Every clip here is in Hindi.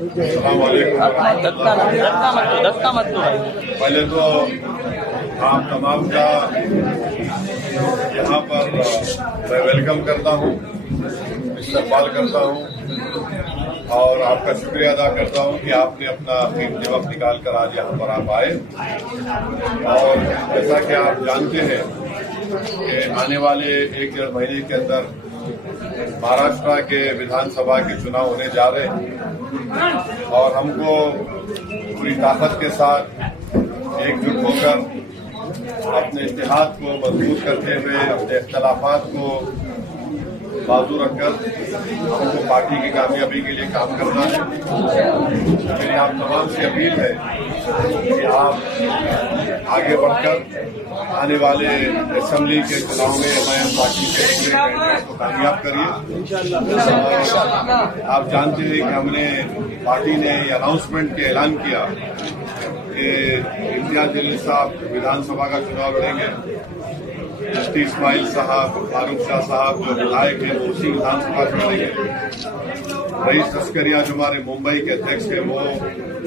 धक्का मत दो। पहले तो आप तमाम का यहाँ पर मैं वेलकम करता हूँ, इस्तकबाल करता हूँ और आपका शुक्रिया अदा करता हूँ कि आपने अपना कीमती वक्त निकाल कर आज यहाँ पर आप आए। और जैसा कि आप जानते हैं कि आने वाले 1-1.5 महीने के अंदर महाराष्ट्र के विधानसभा के चुनाव होने जा रहे हैं और हमको पूरी ताकत के साथ एकजुट होकर अपने इत्तेहाद को मजबूत करते हुए अपने इख्तलाफात को बाजू रखकर हमको पार्टी की कामयाबी के लिए काम करना है। मेरी आप तमाम से अपील है कि आप आगे बढ़कर आने वाले असेंबली के चुनाव में एमआईएम पार्टी के कैंडिडेट को कामयाब करिए। आप जानते हैं कि हमने पार्टी ने अनाउंसमेंट के ऐलान किया कि इम्तियाज जलील साहब विधानसभा का चुनाव लड़ेंगे, मुफ्ती इस्माइल साहब, फारूक शाह साहब जो विधायक हैं वो उसी विधानसभा से लड़ेंगे। रईस तस्करिया जो हमारे मुंबई के अध्यक्ष हैं वो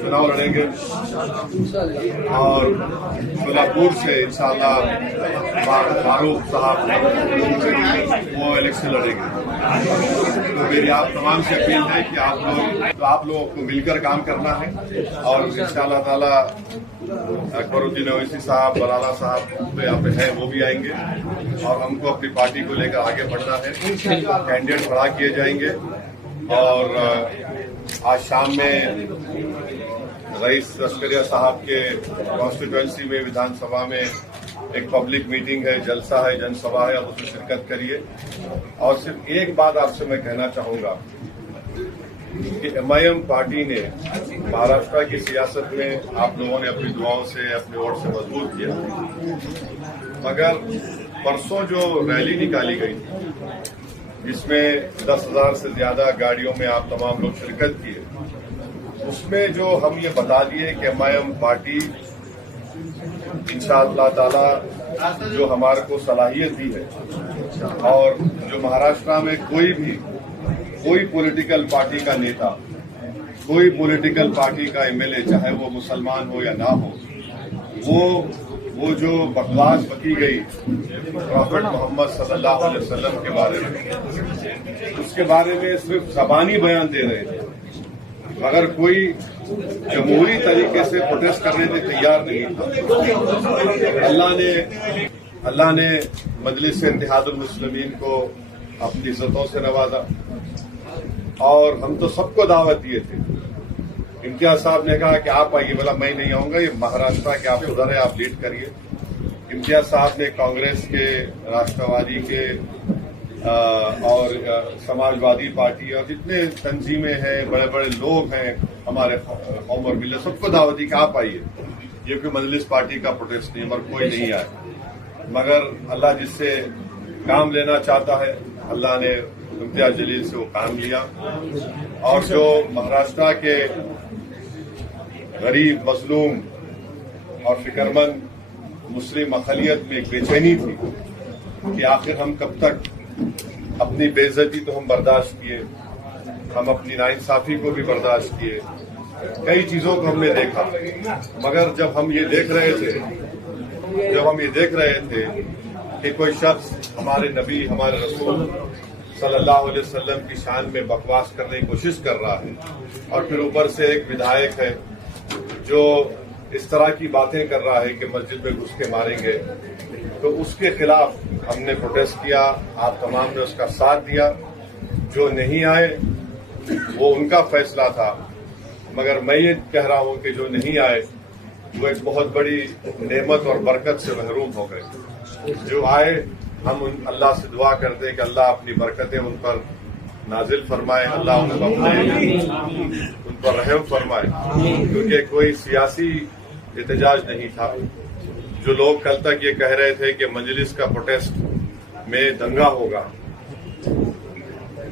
चुनाव लड़ेंगे और सोलापुर से इंशाअल्लाह फारूक साहब वो इलेक्शन लड़ेंगे। तो मेरी आप तमाम से अपील है कि आप लोगों को मिलकर काम करना है और इंशाअल्लाह ताला अकबरुद्दीन ओवैसी साहब, बराला साहब तो यहाँ पे है, वो भी आएंगे और हमको अपनी पार्टी को लेकर आगे बढ़ना है। कैंडिडेट खड़ा किए जाएंगे और आज शाम में रईस तस्करिया साहब के कॉन्स्टिट्यूएंसी में विधानसभा में एक पब्लिक मीटिंग है, जलसा है, जनसभा है, आप उसमें शिरकत करिए। और सिर्फ एक बात आपसे मैं कहना चाहूंगा कि एमआईएम पार्टी ने महाराष्ट्र की सियासत में आप लोगों ने अपनी दुआओं से, अपने वोट से मजबूत किया, मगर परसों जो रैली निकाली गई थी जिसमें 10,000 से ज्यादा गाड़ियों में आप तमाम लोग शिरकत किए, उसमें जो हम ये बता दिए कि एमआईएम पार्टी इंशाअल्लाह ताला जो हमारे को सलाहियत दी है और जो महाराष्ट्र में कोई पॉलिटिकल पार्टी का नेता, कोई पॉलिटिकल पार्टी का एमएलए, चाहे वो मुसलमान हो या ना हो, वो जो बकवास बकी गई प्रॉफेट मोहम्मद सल्लल्लाहु अलैहि वसल्लम के बारे में, उसके बारे में सिर्फ ज़बानी बयान दे रहे थे मगर कोई जमहूरी तरीके से प्रोटेस्ट करने के तैयार नहीं था। अल्लाह ने मजलिस इत्तेहादुल मुस्लिमीन को अपनी इज्जतों से नवाजा और हम तो सबको दावत दिए थे। इम्तियाज साहब ने कहा कि आप आइए, बोला मैं नहीं आऊंगा, ये महाराष्ट्र के आप उधर है, आप लीड करिए। इम्तियाज साहब ने कांग्रेस के, राष्ट्रवादी के और समाजवादी पार्टी और जितने तंजीमें हैं, बड़े बड़े लोग हैं हमारे कौम और मिल्लत, सबको दावत दी कि आप आइए। ये कोई मजलिस पार्टी का प्रोटेस्ट नहीं, मगर कोई नहीं आया। मगर अल्लाह जिससे काम लेना चाहता है, अल्लाह ने इम्तियाज जलील से वो काम लिया और जो महाराष्ट्र के गरीब, मजलूम और फिक्रमंद मुस्लिम अक़लियत में एक बेचैनी थी कि आखिर हम कब तक अपनी बेइज्जती तो हम बर्दाश्त किए, हम अपनी नाइंसाफी को भी बर्दाश्त किए, कई चीजों को हमने देखा, मगर जब हम ये देख रहे थे कि कोई शख्स हमारे नबी, हमारे रसूल सल्लल्लाहु अलैहि वसल्लम की शान में बकवास करने की कोशिश कर रहा है और फिर ऊपर से एक विधायक है जो इस तरह की बातें कर रहा है कि मस्जिद में घुस के मारेंगे, तो उसके खिलाफ हमने प्रोटेस्ट किया। आप तमाम ने उसका साथ दिया। जो नहीं आए वो उनका फैसला था, मगर मैं ये कह रहा हूं कि जो नहीं आए वो एक बहुत बड़ी नेमत और बरकत से महरूम हो गए। जो आए हम अल्लाह से दुआ करते हैं कि अल्लाह अपनी बरकतें उन पर नाजिल फरमाए, अल्लाह उन पर रहम फरमाए, क्योंकि कोई सियासी एहतजाज नहीं था। जो लोग कल तक ये कह रहे थे कि मजलिस का प्रोटेस्ट में दंगा होगा,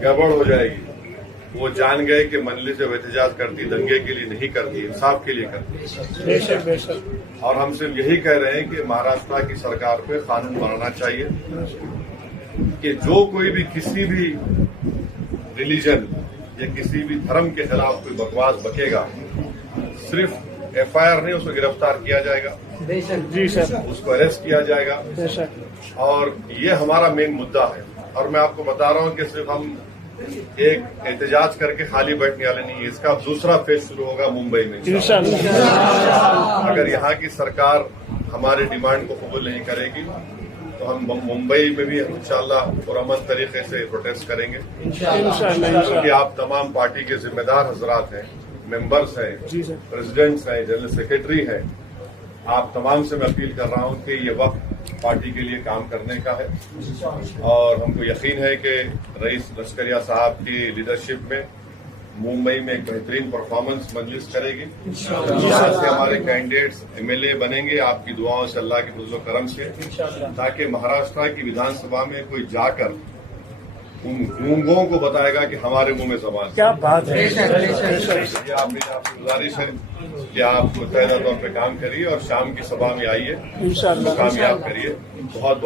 गड़बड़ हो जाएगी, वो जान गए कि मजलिस जब एहतजाज करती दंगे के लिए नहीं करती, इंसाफ के लिए करती। बेशक बेशक। और हम सिर्फ यही कह रहे हैं कि महाराष्ट्र की सरकार पे कानून बनाना चाहिए कि जो कोई भी किसी भी रिलीजन या किसी भी धर्म के खिलाफ कोई बकवास बकेगा, सिर्फ FIR नहीं, उसको गिरफ्तार किया जाएगा, जी सर, उसको अरेस्ट किया जाएगा। बेशक, और ये हमारा मेन मुद्दा है। और मैं आपको बता रहा हूँ कि सिर्फ हम एक एहतजाज करके खाली बैठने वाले नहीं है, इसका दूसरा फेज शुरू होगा मुंबई में। इंशाअल्लाह। अगर यहाँ की सरकार हमारी डिमांड को कबूल नहीं करेगी तो हम मुंबई में भी इंशाअल्लाह पुरअमन तरीके से प्रोटेस्ट करेंगे, क्योंकि आप तमाम पार्टी के जिम्मेदार हजरात हैं, मेंबर्स हैं, प्रेसिडेंट्स हैं, जनरल सेक्रेटरी हैं। आप तमाम से मैं अपील कर रहा हूं कि ये वक्त पार्टी के लिए काम करने का है और हमको यकीन है कि रईस लश्करिया साहब की लीडरशिप में मुंबई में एक बेहतरीन परफॉर्मेंस मजलिस करेगी। यहाँ से हमारे कैंडिडेट्स MLA बनेंगे आपकी दुआओं से, अल्लाह के फजल करम से, ताकि महाराष्ट्र की विधानसभा में कोई जाकर उन गूंगों को बताएगा कि हमारे मुंह में जबान। क्या बात है। ये आपकी गुजारिश है कि आप मुतहदा तौर पर काम करिए और शाम की सभा में आइए, इंशाअल्लाह कामयाब करिए। बहुत बहुत